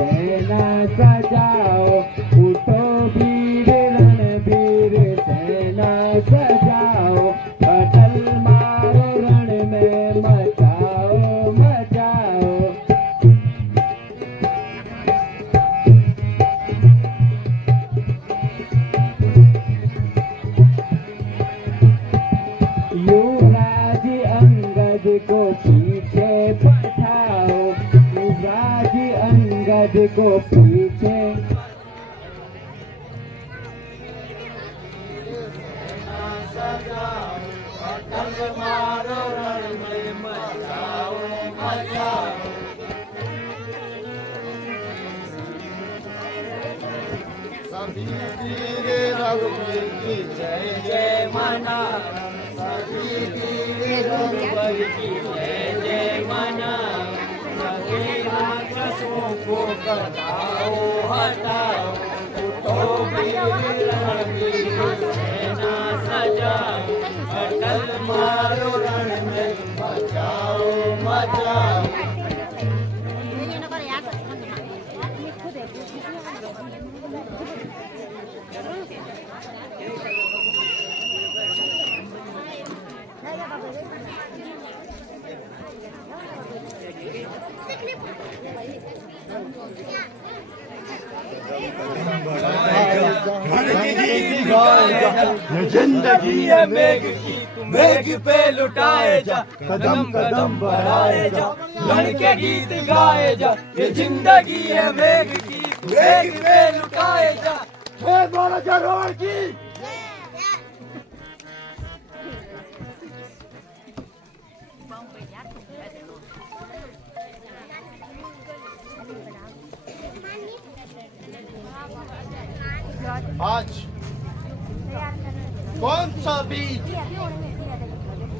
सेना सजाओ, उठो वीर रणवीर सेना सजाओ, अटल मारो रण में मचाओ मचाओ। युवराज अंगद को पीछे पठाओ, युवराज अंगद को पीछे। मारो रण में मचाओ मचाओ। सभी वीर रघुवीर की जय जय मना, सभी वीर रघुवीर की जय जय मना। सभी राक्षसों को कराओ हटाओ, उठो वीर रणवीर सेना सजाओ, अटल मारो रण में मचाओ मचाओ। जिंदगी है मेघ की, मेघ पे लुटाए जा, कदम कदम बढ़ाए जा, रण के गीत गाए जा। ये जिंदगी है मेघ की, मेघ पे लुटाए जा। महाराजा रोड की आज कौन सा बीज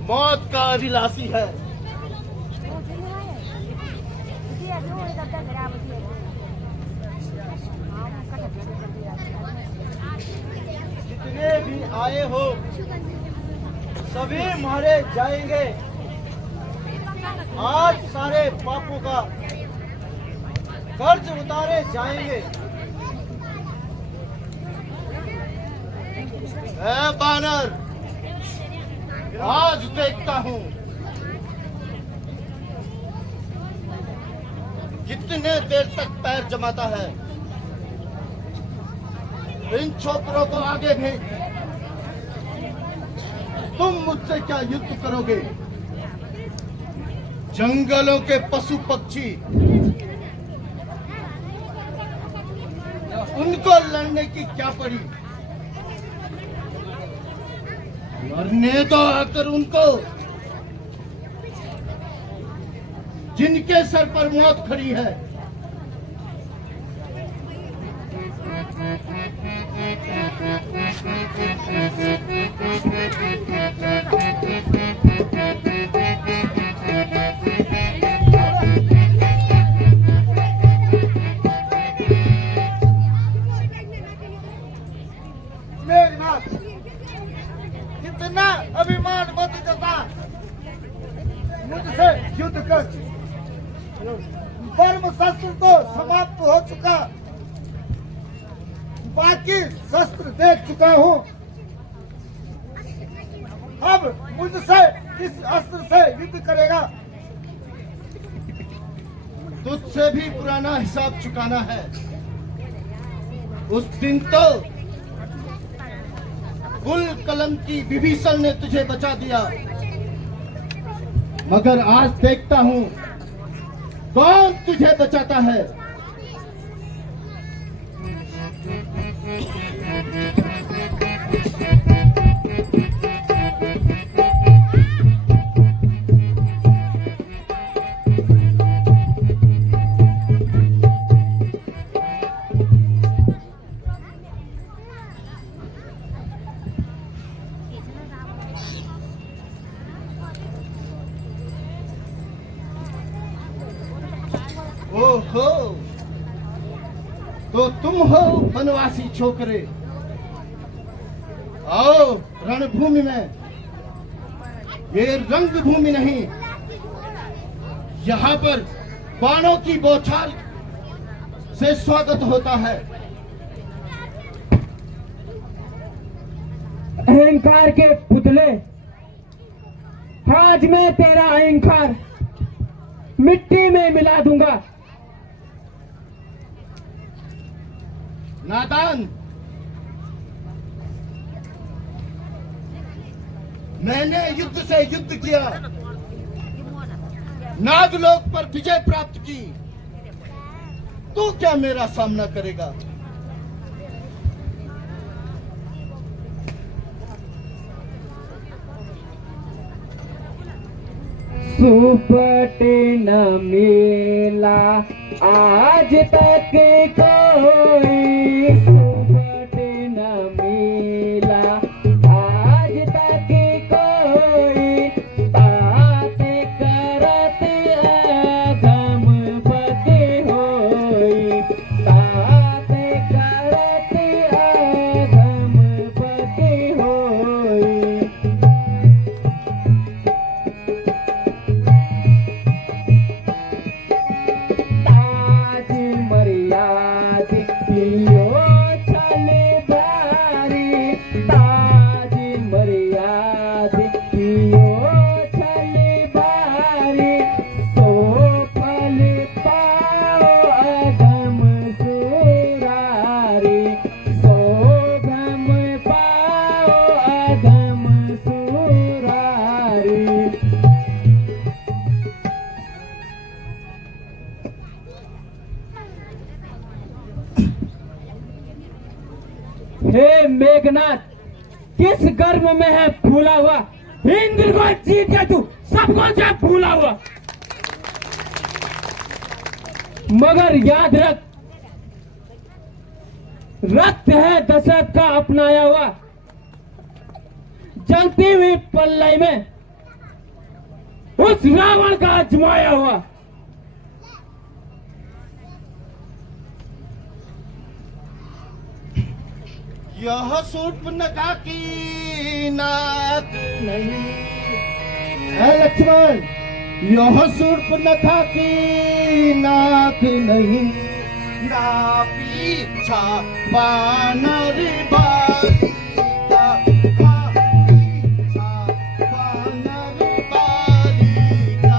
मौत का अभिलाषी है? जितने भी आए हो सभी मारे जाएंगे। आज सारे पापों का कर्ज उतारे जाएंगे। बानर, आज देखता हूँ कितने देर तक पैर जमाता है। इन छोकरों को आगे भेज। तुम मुझसे क्या युद्ध करोगे? जंगलों के पशु पक्षी, उनको लड़ने की क्या पड़ी? मरने दो आकर उनको, जिनके सर पर मौत खड़ी है। मेघनाथ, इतना अभिमान मत जता। मुझसे युद्ध कर। परम शस्त्र तो समाप्त हो चुका, बाकी शस्त्र देख चुका हूँ। अब मुझसे इस अस्त्र से युद्ध करेगा। तुझसे भी पुराना हिसाब चुकाना है। उस दिन तो कुल कलम की विभीषण ने तुझे बचा दिया, मगर आज देखता हूँ कौन तुझे बचाता है। ओहो, तो तुम हो वनवासी छोकरे। आओ रणभूमि में। ये रंगभूमि नहीं, यहाँ पर बाणों की बौछार से स्वागत होता है। अहंकार के पुतले, आज मैं तेरा अहंकार मिट्टी में मिला दूंगा। नादान, मैंने युद्ध से युद्ध किया, नागलोक पर विजय प्राप्त की, तू क्या मेरा सामना करेगा? सुपट न मिला आज तक कोई, सुपट न मिला आज तक कोई, बात करत अधम बते होई, बात करत अधम बते होई। ताज मर्याद कियो चले बारी, ताज मर्याद कियो चले बारी, सो फल पाओ अगम सुरारी, सो गम पाओ अगम सुरारी। हे मेघनाथ, किस गर्भ में है फूला हुआ, इंद्र को जीत गया तू, सबको से फूला हुआ। मगर याद रख, रक्त है दशरथ का अपनाया हुआ, जलती हुई पल्लई में उस रावण का आजमाया हुआ। यह शूर्पणखा की नाक नहीं है लक्ष्मण, यह शूर्पणखा की नाक नहीं, ना पीछा बानर बालिका, ना पीछा बानर बालिका।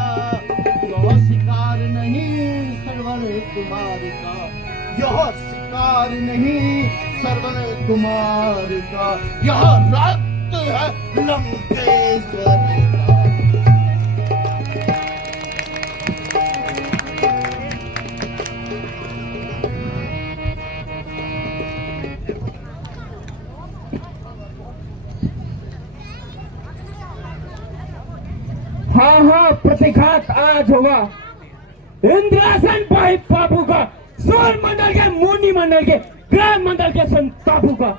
यह शिकार नहीं सरवर कुमार का, यह शिकार नहीं सरवर कुमार का, यह रक्त है लंकेश्वर का। हाँ हाँ, प्रतिघात आज होगा, इंद्रासन भाई बाबू का, सूर्य मंडल के, मुनि मंडल के, ग्रह मंडल के संतापू का।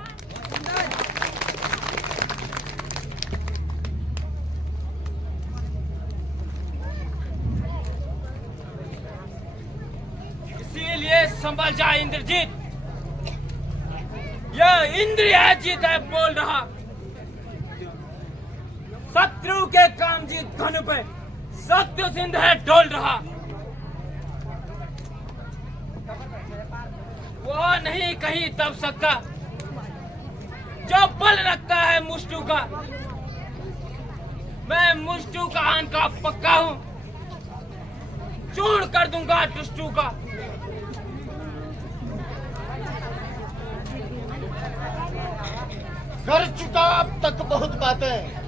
इसीलिए संभल जा इंद्रजीत, यह इंद्र है जीत है बोल रहा, शत्रु के काम जीत धनु पे सत्य सिंध है डोल रहा। वो नहीं कहीं दब सकता जो बल रखता है मुष्टु का, मैं मुष्टु का आन का पक्का हूं, चूर कर दूंगा दुष्टू का। कर चुका अब तक बहुत बातें,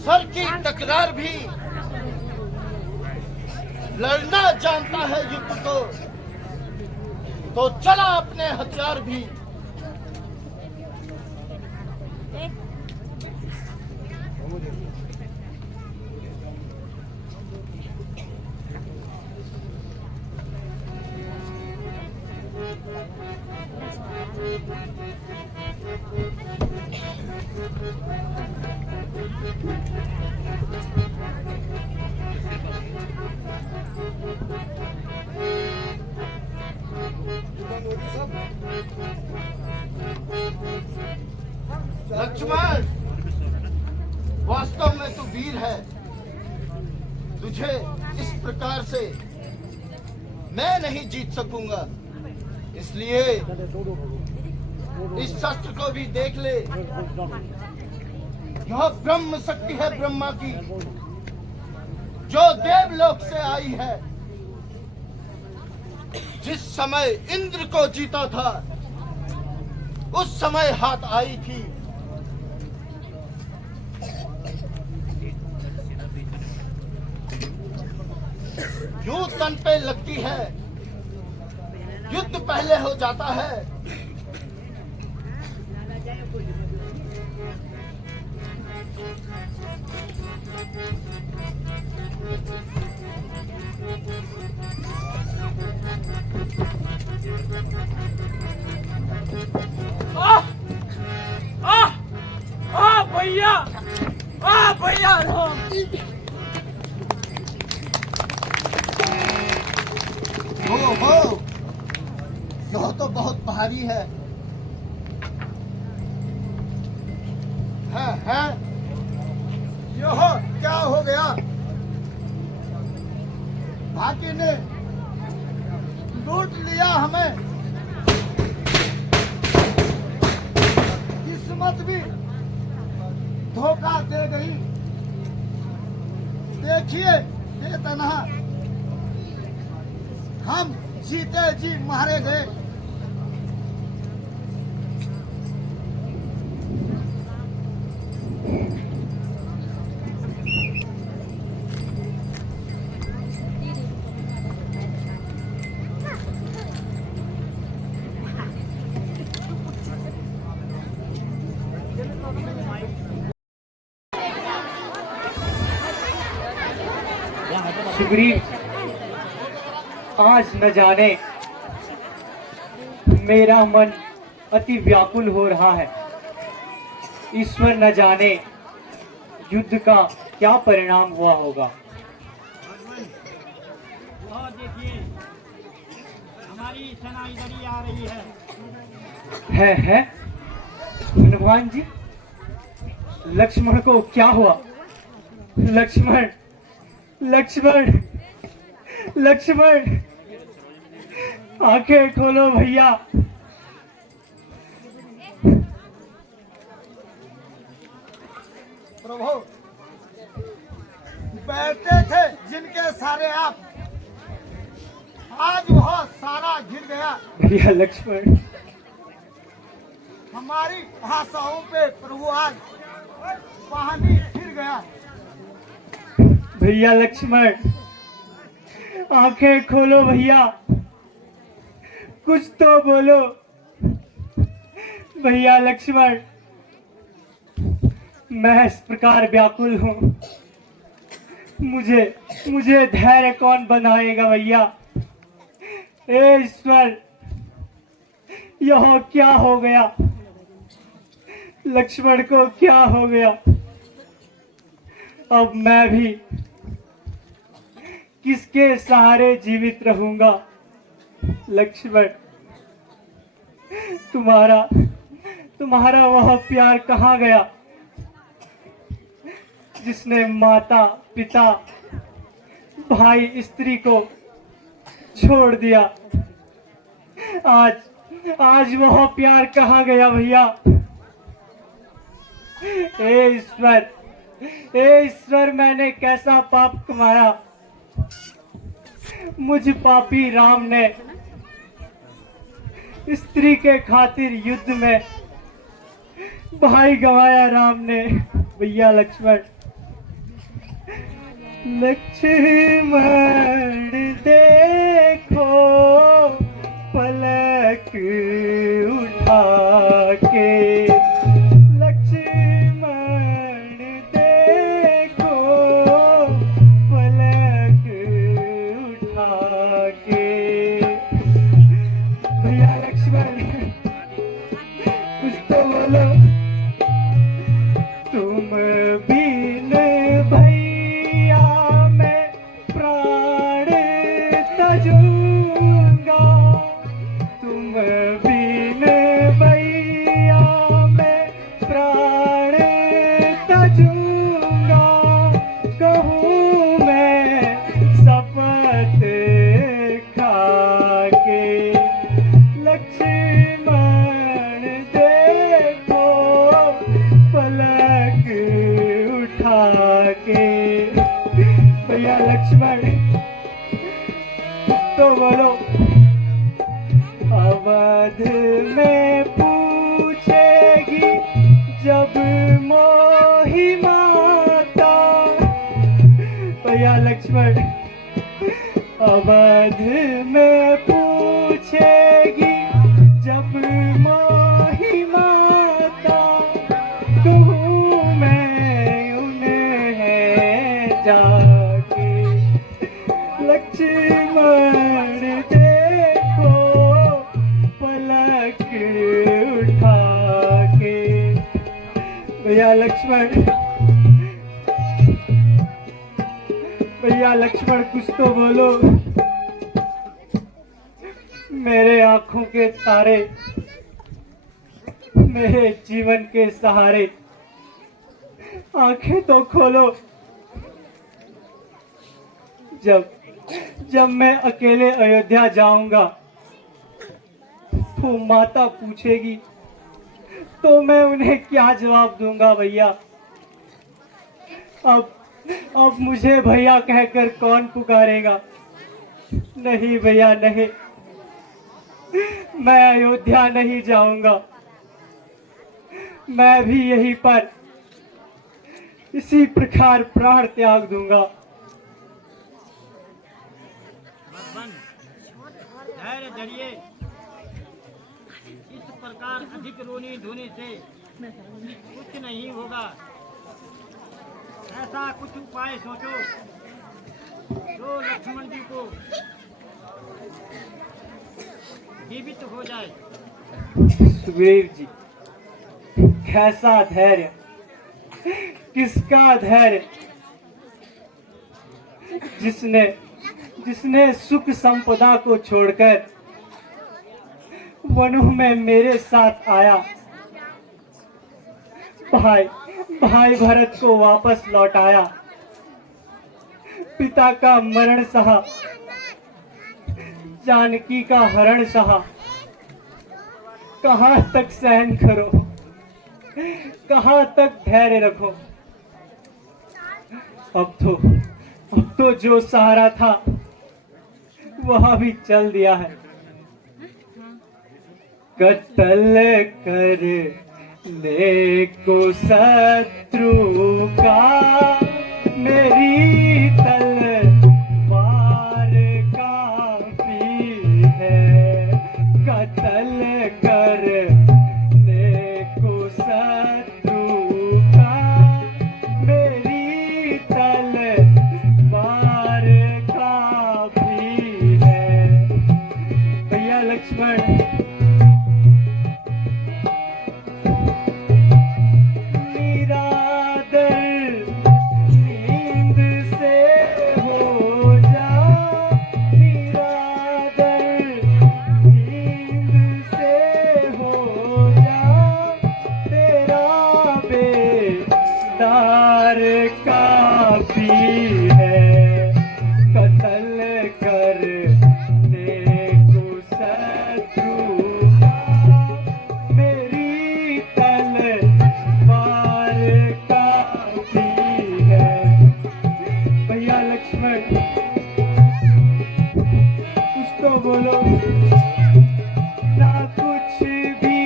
सर की तकरार भी, लड़ना जानता है युद्ध को, तो चला अपने हथियार भी। लक्ष्मण, वास्तव में तू वीर है, तू तुझे इस प्रकार से मैं नहीं जीत सकूंगा, इसलिए इस शस्त्र को भी देख ले। यह ब्रह्म शक्ति है ब्रह्मा की, जो देवलोक से आई है। जिस समय इंद्र को जीता था उस समय हाथ आई थी। यूं तन पे लगती है, युद्ध पहले हो जाता है। भैया भैया राम। हो यह तो बहुत भारी है। यह क्या हो गया? भाग्य ने लूट लिया हमें, किस्मत भी धोखा दे गई। देखिए बेतनहा हम जीते जी मारे गए। सुग्रीव, आज न जाने मेरा मन अति व्याकुल हो रहा है। ईश्वर न जाने युद्ध का क्या परिणाम हुआ होगा। देखिए हमारी सेना इधर ही आ रही है। है हनुमान जी, लक्ष्मण को क्या हुआ? लक्ष्मण लक्ष्मण लक्ष्मण, आंखें खोलो भैया। प्रभु, बैठे थे जिनके सारे आप, आज वह सारा गिर गया। भैया लक्ष्मण, हमारी भाषाओं पे प्रभु आज पानी फिर गया। भैया लक्ष्मण, आंखें खोलो भैया, कुछ तो बोलो। भैया लक्ष्मण, मैं इस प्रकार व्याकुल हूँ, मुझे धैर्य कौन बनाएगा भैया। ए ईश्वर, यह क्या हो गया? लक्ष्मण को क्या हो गया? अब मैं भी किसके सहारे जीवित रहूंगा? लक्ष्मण, तुम्हारा वह प्यार कहाँ गया जिसने माता पिता भाई स्त्री को छोड़ दिया? आज वह प्यार कहाँ गया भैया? ए ईश्वर, मैंने कैसा पाप कमाया? मुझ पापी राम ने स्त्री के खातिर युद्ध में भाई गंवाया राम ने। भैया लक्ष्मण देखो पलक उठा के, लक्ष्मण देखो पलक उठा के। भैया लक्ष्मण, कुछ तो बोलो। तुम बिन भैया मैं प्राण तजूंगा, तुम बिन भैया मैं प्राण तजूंगा। कहूँ मैं भैया लक्ष्मण तो बोलो। अवध में पूछेगी जब मोही माता, भैया लक्ष्मण अवध में पूछेगी जब मोही माता, कहूँ मैं उन्हें जाके लक्ष्मण देखो पलक उठा के। भैया लक्ष्मण, भैया लक्ष्मण कुछ तो बोलो। मेरे आंखों के तारे, मेरे जीवन के सहारे, आंखें तो खोलो। जब मैं अकेले अयोध्या जाऊंगा तो माता पूछेगी तो मैं उन्हें क्या जवाब दूंगा भैया? अब मुझे भैया कहकर कौन पुकारेगा? नहीं भैया नहीं, मैं अयोध्या नहीं जाऊंगा। मैं भी यहीं पर इसी प्रकार प्राण त्याग दूंगा। धैर्य धरिए, इस प्रकार अधिक रोने धोने से कुछ नहीं होगा। ऐसा कुछ उपाय सोचो जो लक्ष्मण जी को जीवित हो जाए। सुग्रीव जी, कैसा धैर्य, किसका धैर्य? जिसने सुख संपदा को छोड़कर वनों में मेरे साथ आया, भाई भरत को वापस लौटाया, पिता का मरण सहा, जानकी का हरण सहा। कहां तक सहन करो, कहां तक धैर्य रखो? अब तो जो सहारा था वह भी चल दिया है। कत्ल कर ले को शत्रु का, मेरी तलवार काफी है। कत्ल कर ले को शत्रु का, मेरी तलवार काफी है। भैया लक्ष्मण, काफी है। कत्ल कर ले को शत्रु का, मेरी तलवार काफी है। भैया लक्ष्मण कुछ तो बोलो। ना कुछ भी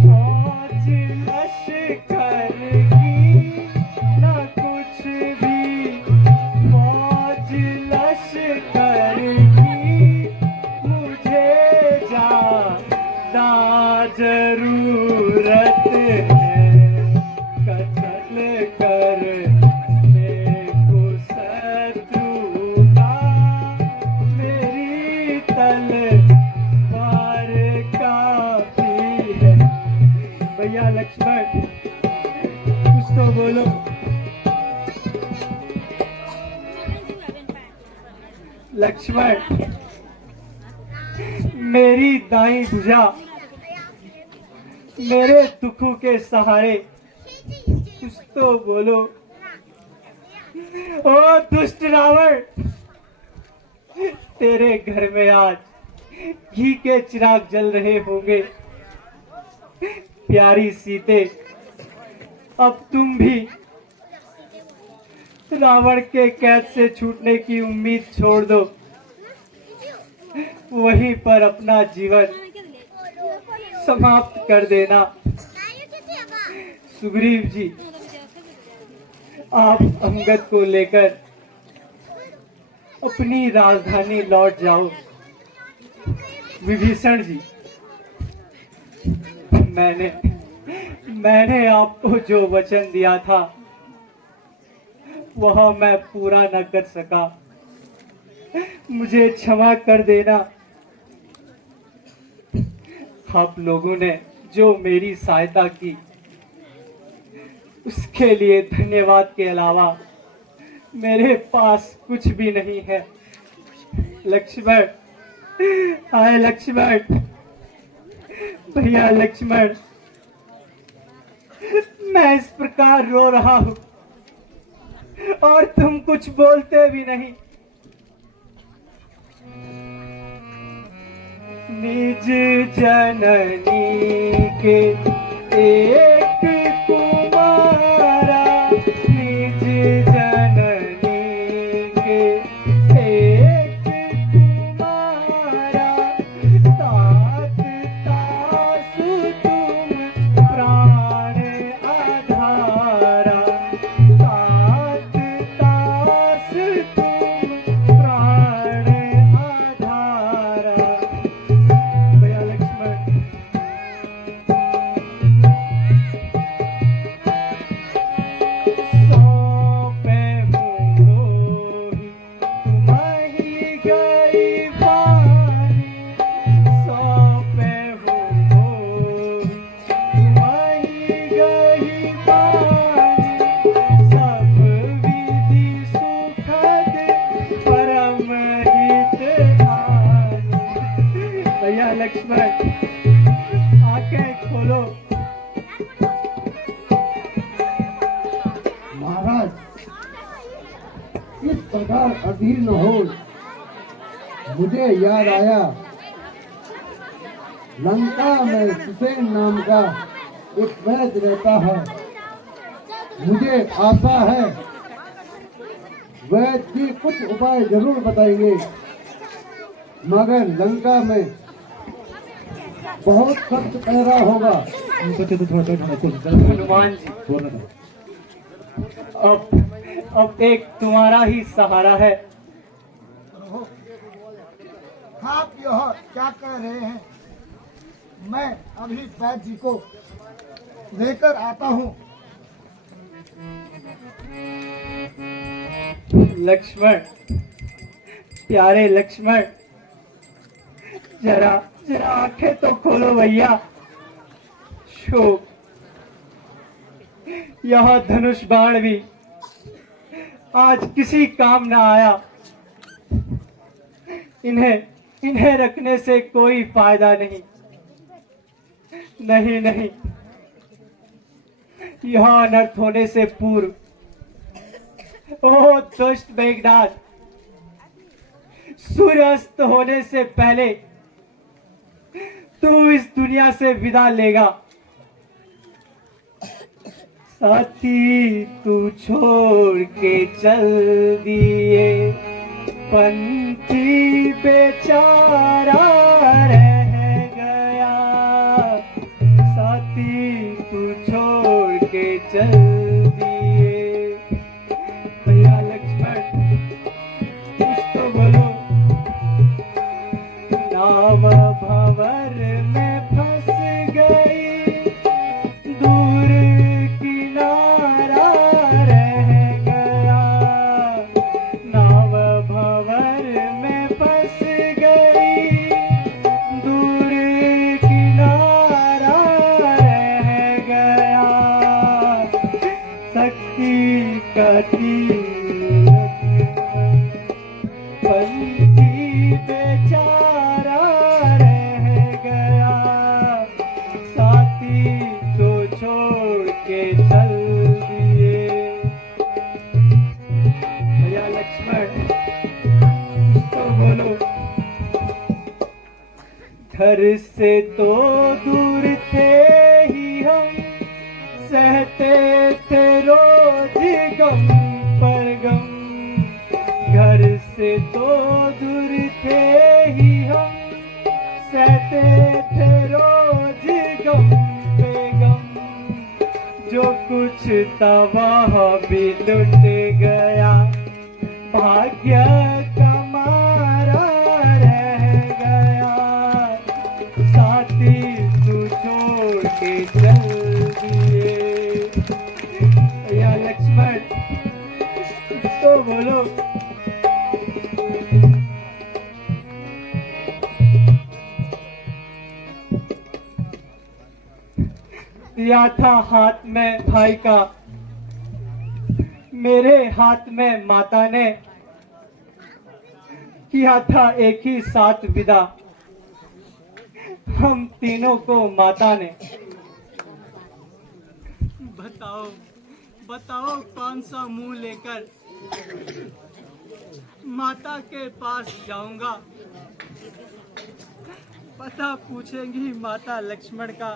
फौज लश्कर की, ना कुछ भी फौज लश्कर की, मुझे ज्यादा जरूरत है। कत्ल कर ले को शत्रु का, मेरी तलवार काफी है। भैया लक्ष्मण कुछ तो बोलो। लक्ष्मण, मेरी दाई भुजा, मेरे दुखों के सहारे, कुछ तो बोलो। ओ दुष्ट रावण, तेरे घर में आज घी के चिराग जल रहे होंगे। प्यारी सीते, अब तुम भी रावण के कैद से छूटने की उम्मीद छोड़ दो, वहीं पर अपना जीवन समाप्त कर देना। सुग्रीव जी, आप अंगद को लेकर अपनी राजधानी लौट जाओ। विभीषण जी, मैंने आपको जो वचन दिया था वह मैं पूरा न कर सका, मुझे क्षमा कर देना। आप लोगों ने जो मेरी सहायता की उसके लिए धन्यवाद के अलावा मेरे पास कुछ भी नहीं है। लक्ष्मण, हाय लक्ष्मण, भैया लक्ष्मण, मैं इस प्रकार रो रहा हूं और तुम कुछ बोलते भी नहीं। निज जननी के एक कुमारा, निज जननी के एक कुमारा, तात तासु तुम प्राण आधारा, तात तासु तुम प्राण आधारा। भैया लक्ष्मण, सौंपे मोहि तुम्हि गई वाणी, सौंपे मोहि तुम्हि गई वाणी, सब विधि सुखद परम हित हानि। भैया लक्ष्मण, आंखें खोलो। महाराज, इस प्रकार अधीर न हो। मुझे याद आया, लंका में सुसेन नाम का एक वैद्य रहता है। मुझे आशा है वैद्य जी कुछ उपाय जरूर बताएंगे, मगर लंका में बहुत सख्त पहरा होगा। हनुमान जी, अब एक तुम्हारा ही सहारा है। आप यह क्या कह रहे हैं? मैं अभी वैद्य जी को लेकर आता हूँ। लक्ष्मण, प्यारे लक्ष्मण, जरा जरा आंखें तो खोलो भैया। शोक, यह धनुष बाण भी आज किसी काम ना आया। इन्हें रखने से कोई फायदा नहीं। नहीं नहीं, यह अनर्थ होने से पूर्व, ओ दुष्ट मेघनाद, सूर्यास्त होने से पहले तू इस दुनिया से विदा लेगा। साथी तू छोड़ के चल दिए, पंछी बेचारा रह गया। साथी तू छोड़ के चल दिए। भैया लक्ष्मण, कुछ तो बोलो। नाव भंवर में फंस गई, दूर किनारा रह गया। नाव भंवर में फंस गई, दूर किनारा रह गया। शक्ति का तीरथ पंछी बेचारा रह गया। साथी तो छोड़ के चल दिए। भैया लक्ष्मण, तो बोलो। घर से तो दूर थे ही हम, सहते थे रोज गम पर गम। घर से तो दूर थे ही हम, सहते थे रोज गम पे गम, जो कुछ था वह भी लुट गया, भाग्य का मारा रह गया, साथी तू छोड़ के चल दिए। या लक्ष्मण तो बोलो। दिया था हाथ में भाई का, मेरे हाथ में माता ने, किया था एक ही साथ विदा, हम तीनों को माता ने। बताओ बताओ कौन सा मुंह लेकर माता के पास जाऊंगा, पता पूछेंगी माता लक्ष्मण का,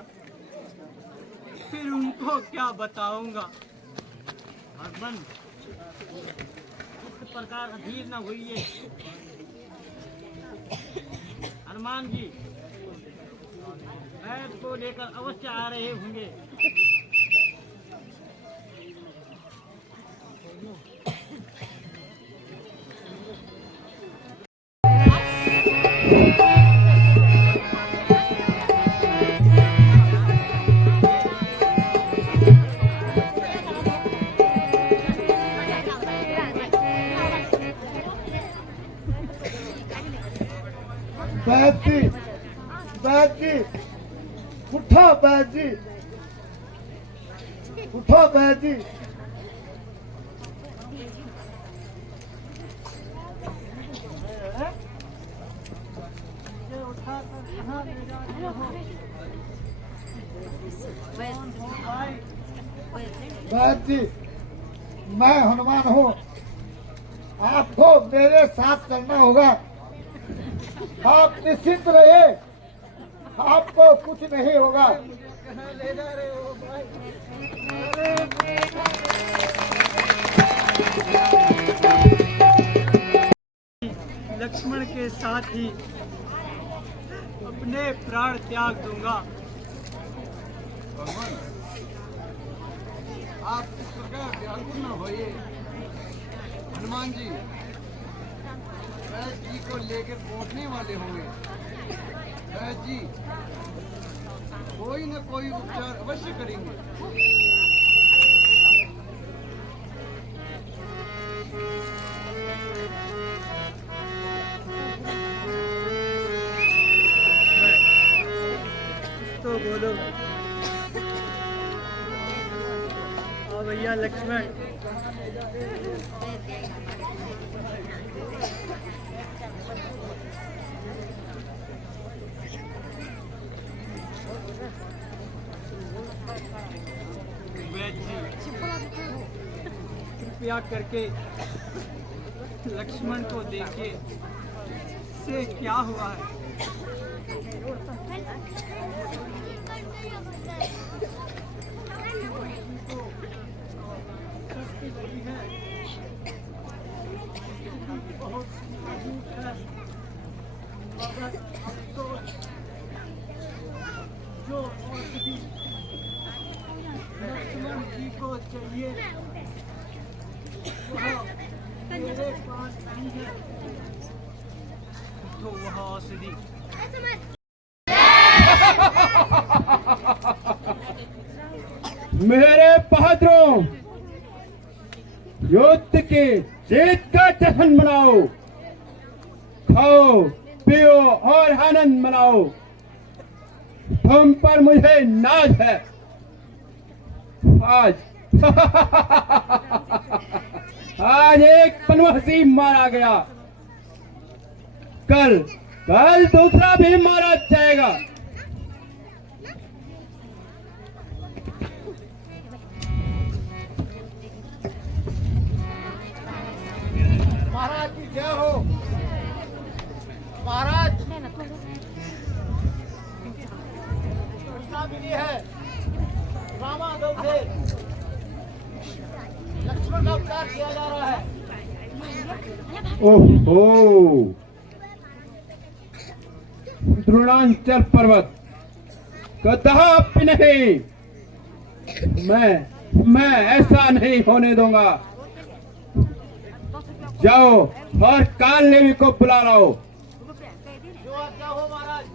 फिर उनको क्या बताऊंगा। हनुमान इस प्रकार अधीर न होइए। हनुमान जी बैल को लेकर अवश्य आ रहे होंगे। बैद जी, उठो बैद जी, उठो बैद जी। बैद जी, मैं हनुमान हूँ, आपको मेरे साथ चलना होगा। आप निश्चिंत रहिए, आपको कुछ नहीं होगा। लक्ष्मण के साथ ही अपने प्राण त्याग दूंगा। आप इस प्रकार व्याकुल न होइए। हनुमान जी बैद जी को लेकर पहुंचने वाले होंगे। बैद जी कोई न कोई उपचार अवश्य करेंगे। तो बोलो। भैया लक्ष्मण कृपया करके लक्ष्मण को देखिए, से क्या हुआ है। जो औषधि लक्ष्मण जी को चाहिए वह मेरे पास नहीं है, तो वह औषधि मेरे बहादुरों, युद्ध की जीत का जश्न मनाओ, खाओ पियो और आनंद मनाओ। तुम पर मुझे नाज है। आज आज एक बनवासी मारा गया, कल दूसरा भी मारा जाएगा। महाराज की जय हो। महाराज सूचना मिली है, रामादल से लक्ष्मण का उपचार किया जा रहा है। ओहो, द्रोणांचल पर्वत कदापि नहीं, मैं ऐसा नहीं होने दूंगा। जाओ और काल नेवी को बुला लाओ। जो आज्ञा हो महाराज।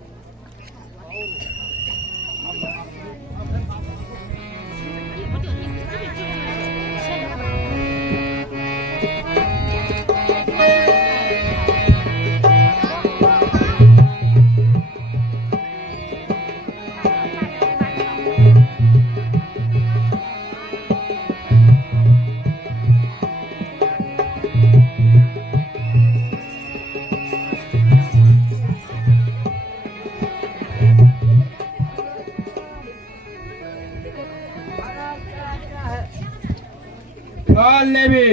काल नेवी,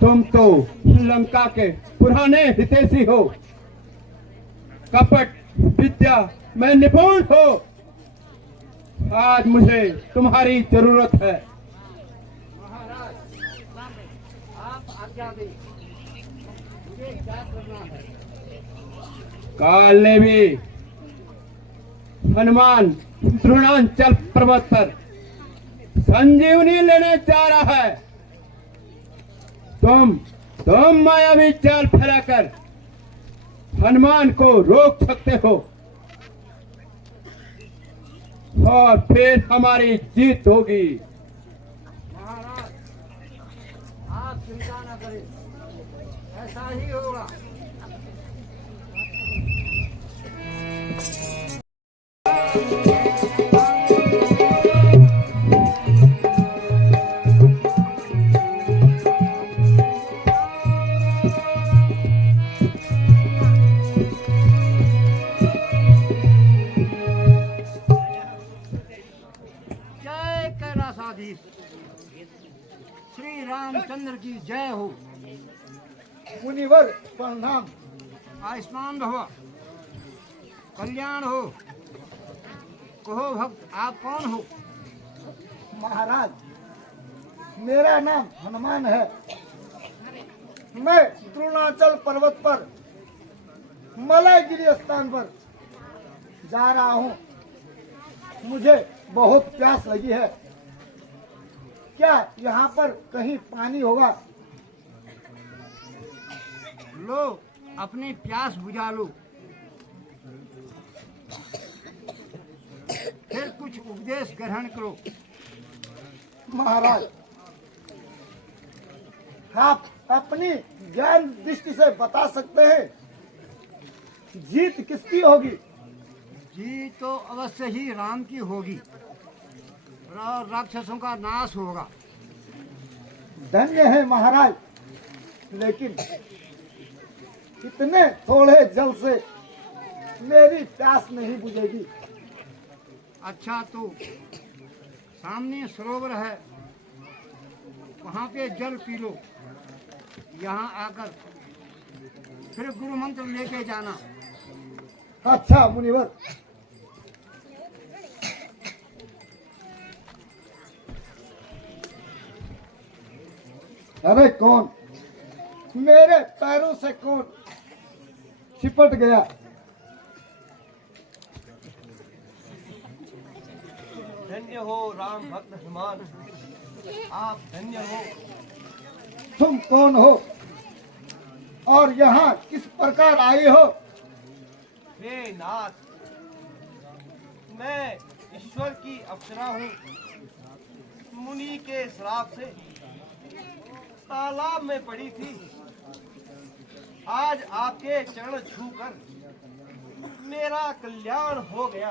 तुम तो लंका के पुराने हितैषी हो, कपट विद्या में निपुण हो। आज मुझे तुम्हारी जरूरत है। महाराज आप आज्ञा दें, मुझे क्या करना है? काल नेवी, हनुमान द्रोणांचल पर्वत पर संजीवनी लेने जा रहा है। तुम मायावी चाल फैलाकर हनुमान को रोक सकते हो और फिर हमारी जीत होगी। महाराज आप चिंता न करें, ऐसा ही होगा। जय कैलाशाधीश, श्री रामचंद्र की जय हो। मुनिवर प्रणाम। आयुष्मान भव, कल्याण हो। कहो भक्त, आप कौन हो? महाराज, मेरा नाम हनुमान है। मैं द्रोणाचल पर्वत पर मलयगिरी स्थान पर जा रहा हूँ। मुझे बहुत प्यास लगी है। क्या यहाँ पर कहीं पानी होगा? लो, अपनी प्यास बुझा लो। फिर कुछ उपदेश ग्रहण करो। महाराज, आप अपनी ज्ञान दृष्टि से बता सकते हैं जीत किसकी होगी? जी तो अवश्य ही राम की होगी और राक्षसों का नाश होगा। धन्य है महाराज, लेकिन इतने थोड़े जल से मेरी प्यास नहीं बुझेगी। अच्छा, तो सामने सरोवर है, वहाँ पे जल पी लो। यहाँ आकर फिर गुरु मंत्र लेके जाना। अच्छा मुनिवर। अरे कौन मेरे पैरों से कौन चिपट गया? धन्य हो राम भक्त हनुमान, आप धन्य हो। तुम कौन हो और यहाँ किस प्रकार आए हो? हे नाथ, मैं ईश्वर की अप्सरा हूँ। मुनि के श्राप से तालाब में पड़ी थी। आज आपके चरण छूकर मेरा कल्याण हो गया।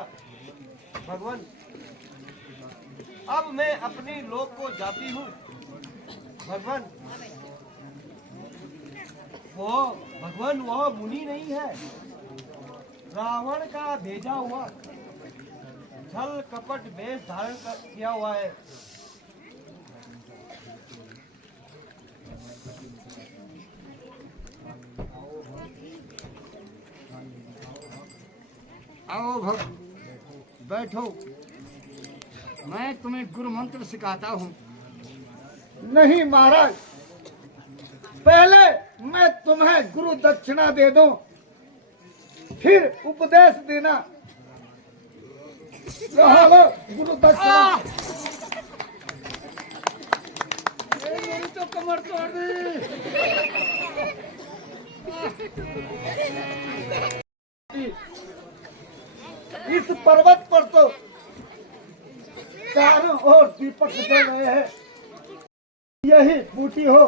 भगवान, अब मैं अपनी लोक को जाती हूँ। भगवान, वो मुनि नहीं है, रावण का भेजा हुआ छल कपट वेश धारण किया हुआ है। आओ भक्त, बैठो। मैं तुम्हें गुरु मंत्र सिखाता हूँ। नहीं महाराज, पहले मैं तुम्हें गुरु दक्षिणा दे दूं, फिर उपदेश देना। लो गुरु दक्षिणा। मेरी तो कमर तोड़ दी। इस पर्वत पर तो चारों ओर दीपक जल रहे हैं, यही बूटी हो।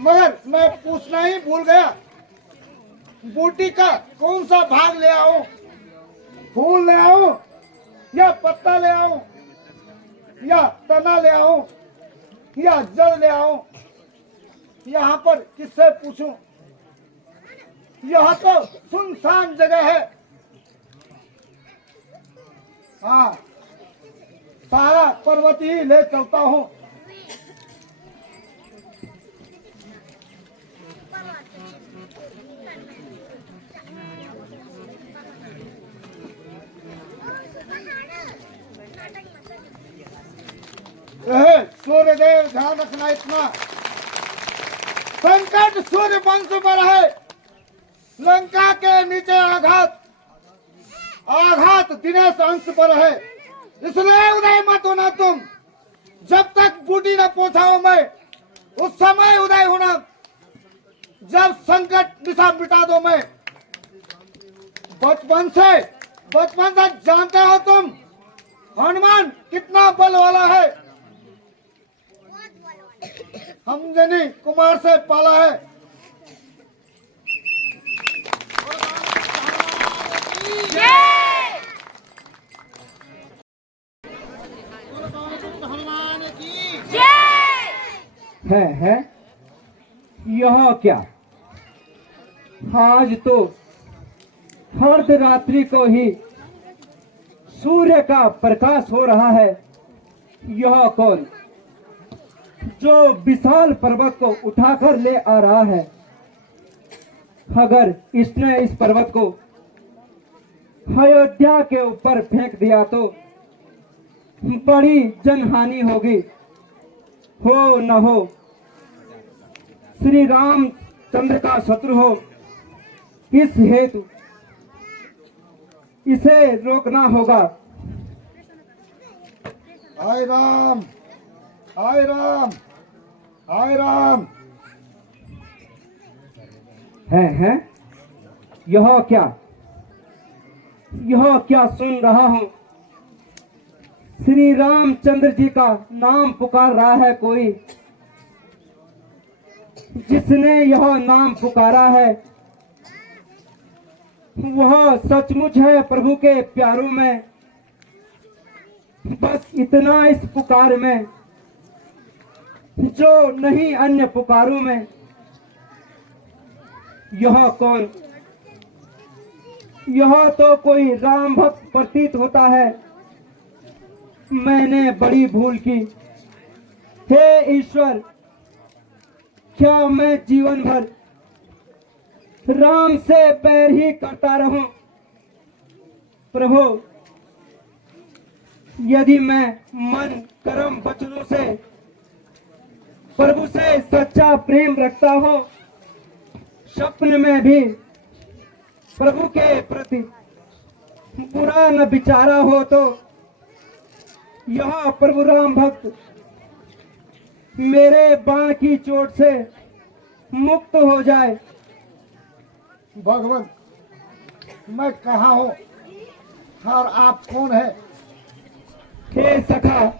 मगर मैं पूछना ही भूल गया, बूटी का कौन सा भाग ले आऊं? फूल ले आऊं या पत्ता ले आऊं या तना ले आऊं या जड़ ले आऊं? यहाँ पर किससे पूछूं? यह तो सुनसान जगह है। हाँ, सारा पर्वत ही ले चलता हूँ। सूर्यदेव ध्यान रखना, इतना संकट सूर्य वंश पर है। लंका के नीचे आघात दिनेश अंश पर है, इसलिए उदय मत होना तुम। जब तक बूटी न पहुंचाओ मैं, उस समय उदय होना। जब संकट दिशा मिटा दो मैं। बचपन से जानते हो तुम हनुमान कितना बल वाला है। हमजनी कुमार से पाला है। है यह क्या? आज तो अर्धरात्रि को ही सूर्य का प्रकाश हो रहा है। यह कौन जो विशाल पर्वत को उठाकर ले आ रहा है? अगर इसने इस पर्वत को अयोध्या के ऊपर फेंक दिया तो बड़ी जनहानि होगी। हो न हो श्री रामचंद्र का शत्रु हो, इस हेतु इसे रोकना होगा। हाय राम, हाय राम, हाय राम। है यह क्या सुन रहा हूँ? श्री रामचंद्र जी का नाम पुकार रहा है कोई। जिसने यह नाम पुकारा है वह सचमुच है प्रभु के प्यारों में। बस इतना इस पुकार में, जो नहीं अन्य पुकारों में। यह कौन? यह तो कोई राम भक्त प्रतीत होता है। मैंने बड़ी भूल की। हे ईश्वर, क्या मैं जीवन भर राम से बैर ही करता रहूं? प्रभु, यदि मैं मन कर्म वचनों से प्रभु से सच्चा प्रेम रखता हूं, स्वप्न में भी प्रभु के प्रति बुरा न विचारा हो, तो यह प्रभु राम भक्त मेरे बाण की चोट से मुक्त हो जाए। भगवान, मैं कहाँ हूँ और आप कौन है? हे सखा,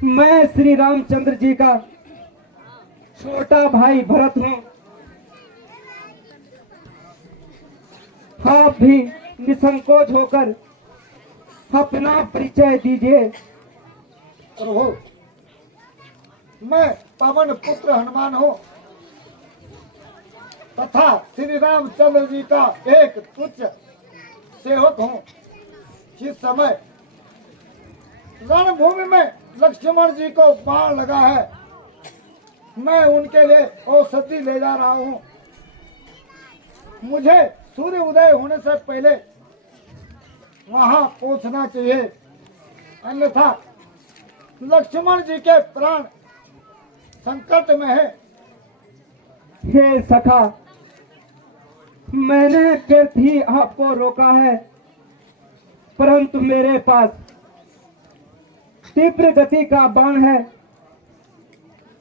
मैं श्री रामचंद्र जी का छोटा भाई भरत हूँ। आप भी निसंकोच होकर अपना परिचय दीजिए। प्रभु, मैं पवन पुत्र हनुमान हूँ तथा श्री रामचंद्र जी का एक तुच्छ सेवक हूँ। जिस समय रणभूमि में लक्ष्मण जी को बाण लगा है, मैं उनके लिए औषधि ले जा रहा हूँ। मुझे सूर्य उदय होने से पहले वहां पहुंचना चाहिए, अन्यथा लक्ष्मण जी के प्राण संकट में है। हे सखा, मैंने व्यर्थ ही आपको रोका है, परंतु मेरे पास तीव्र गति का बाण है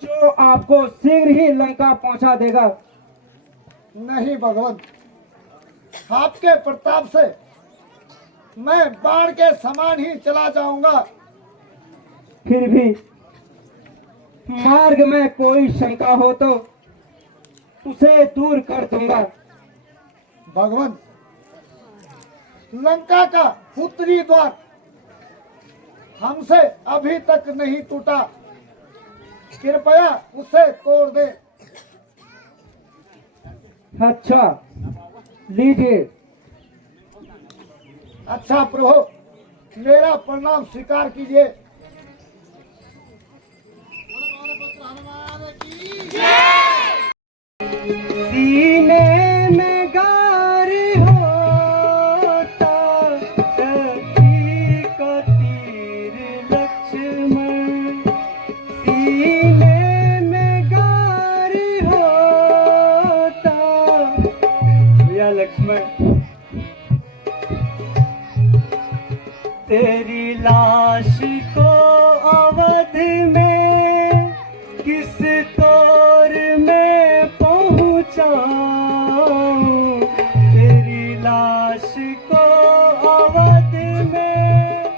जो आपको शीघ्र ही लंका पहुंचा देगा। नहीं भगवान, आपके प्रताप से मैं बाण के समान ही चला जाऊंगा। फिर भी मार्ग में कोई शंका हो तो उसे दूर कर दूंगा। भगवान, लंका का उत्तरी द्वार हमसे अभी तक नहीं टूटा, कृपया उसे तोड़ दे। अच्छा, लीजिए। अच्छा प्रभु, मेरा प्रणाम स्वीकार कीजिए। सीने में गार होता सखी का तीर लक्ष्मण, सीने में गार होता। भैया लक्ष्मण, तेरी लाश को अवध में किस तौर में पहुंचाऊं, तेरी लाश को अवध में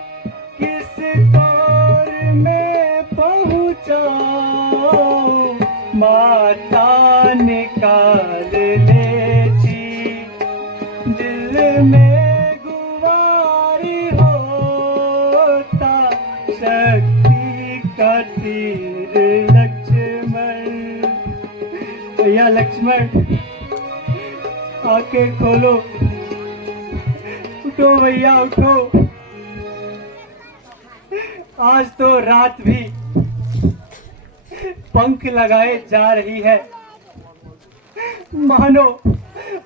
किस तौर में पहुंचाऊं। माता निकाल लेती दिल में गुवारी होता, शक्ति का तीर लक्ष्मण। भैया लक्ष्मण, आंखें खोलो, उठो भैया उठो। आज तो रात भी पंख लगाए जा रही है, मानो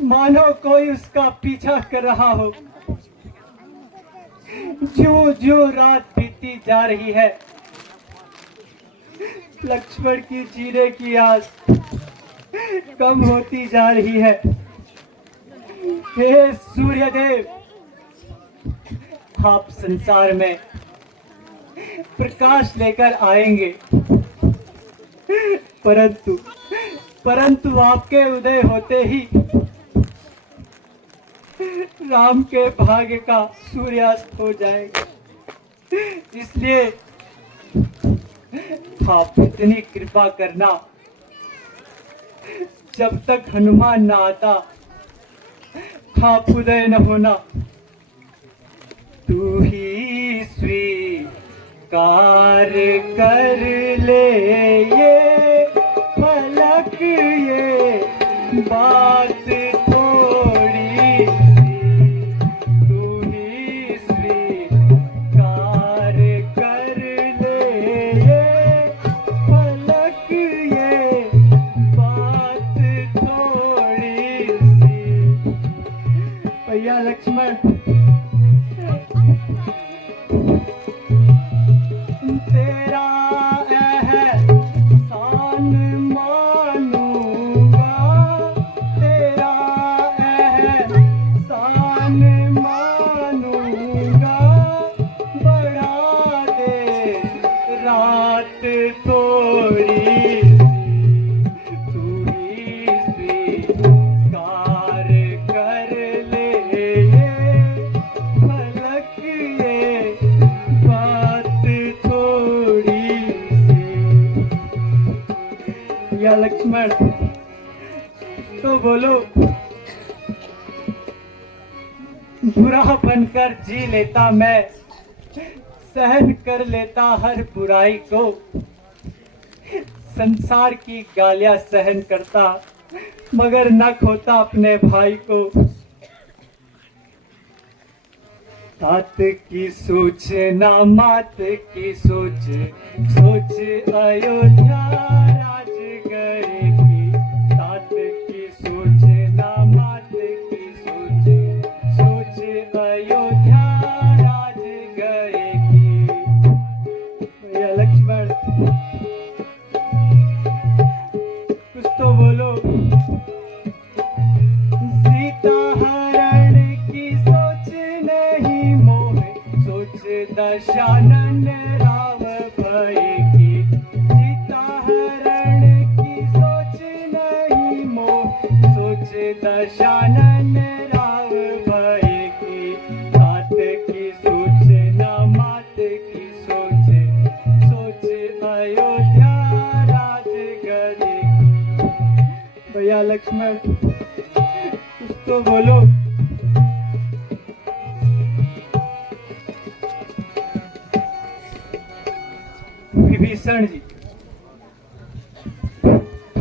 मानो कोई उसका पीछा कर रहा हो। ज्यों ज्यों रात बीती जा रही है, लक्ष्मण की जीने की आस कम होती जा रही है। हे सूर्यदेव, आप संसार में प्रकाश लेकर आएंगे, परंतु आपके उदय होते ही राम के भाग्य का सूर्यास्त हो जाएगा। इसलिए आप इतनी कृपा करना, जब तक हनुमान न आता आप उदय न होना। तू ही स्वीकार कर ले ये फलक, ये बात थोड़ी सी। तू ही स्वीकार कर ले ये फलक, ये बात थोड़ी सी। भैया लक्ष्मण, तेरा एहसान मानूंगा, तेरा एहसान मानूंगा। बढ़ा दे रात थोड़ी सी, तू ही स्वीकार कर ले ये फलक, ये बात थोड़ी सी। या लक्ष्मण, तो बोलो। बुरा बनकर जी लेता मैं, सहन कर लेता हर बुराई को। संसार की गालियां सहन करता, मगर न खोता अपने भाई को। तात की सोच ना मात की सोच, सोच अयोध्या राज गए की। तात की सोच ना मात की सोच, सोच अयोध्या राज गए की। भैया लक्ष्मण, दशानन राव भय की तात की सूचना मात की सोच अयोध्या राजगरी। भैया लक्ष्मण कुछ तो बोलो। विभीषण जी,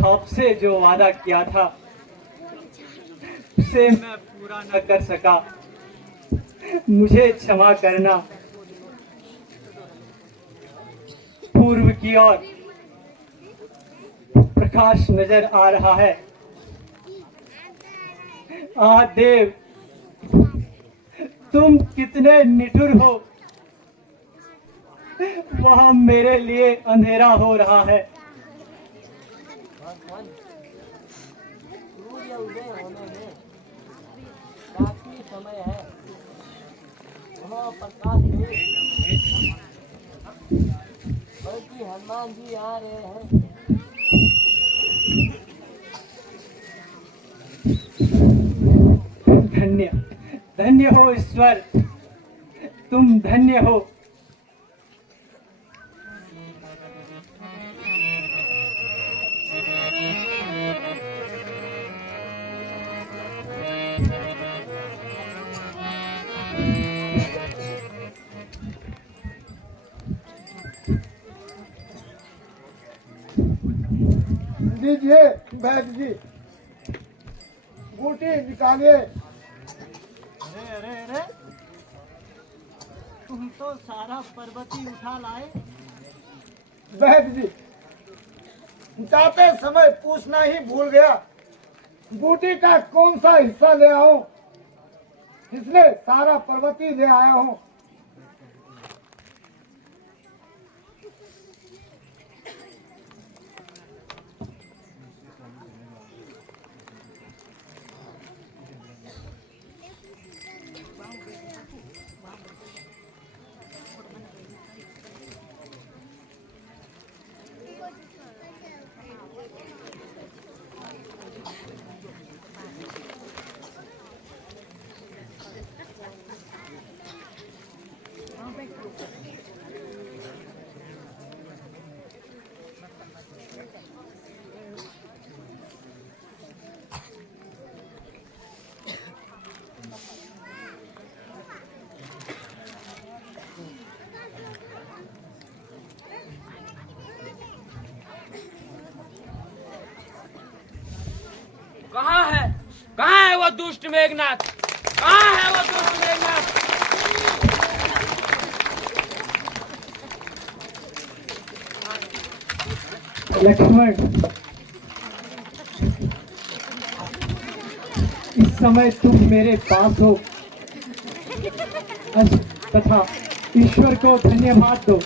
आपसे जो वादा किया था उसे मैं पूरा न कर सका, मुझे क्षमा करना। पूर्व की ओर प्रकाश नजर आ रहा है। आह देव, तुम कितने निठुर हो। वहां मेरे लिए अंधेरा हो रहा है। सूर्य उदय होने में काफी समय है। वहाँ प्रकाश बल्कि हनुमान जी आ रहे हैं। धन्य धन्य हो ईश्वर, तुम धन्य हो। दीजिए वैद्य जी, बूटी निकालिए। अरे अरे अरे, तुम तो सारा पर्वत ही उठा लाए। वैद्य जी, जाते समय पूछना ही भूल गया, बूटी का कौन सा हिस्सा ले आऊं, इसलिए सारा पर्वत ही ले आया हूं। कहाँ है वो दुष्ट मेघनाथ? कहाँ है वो दुष्ट मेघनाथ? लक्ष्मण, इस समय तुम मेरे पास हो, तथा ईश्वर को धन्यवाद दो।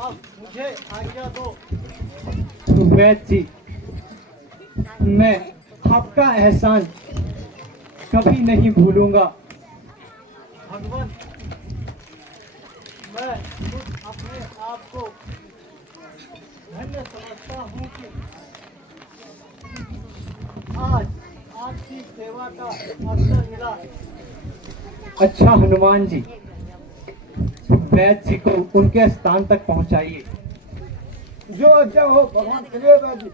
अब मुझे आज्ञा दो। वैद्य जी, मैं आपका एहसान कभी नहीं भूलूंगा। भगवान, मैं खुद अपने आप को धन्य समझता हूँ कि आज आपकी सेवा का अवसर मिला। अच्छा हनुमान जी, वैद्य जी को उनके स्थान तक पहुंचाइए। जो अच्छा हो भगवान चलिए वैद्य जी।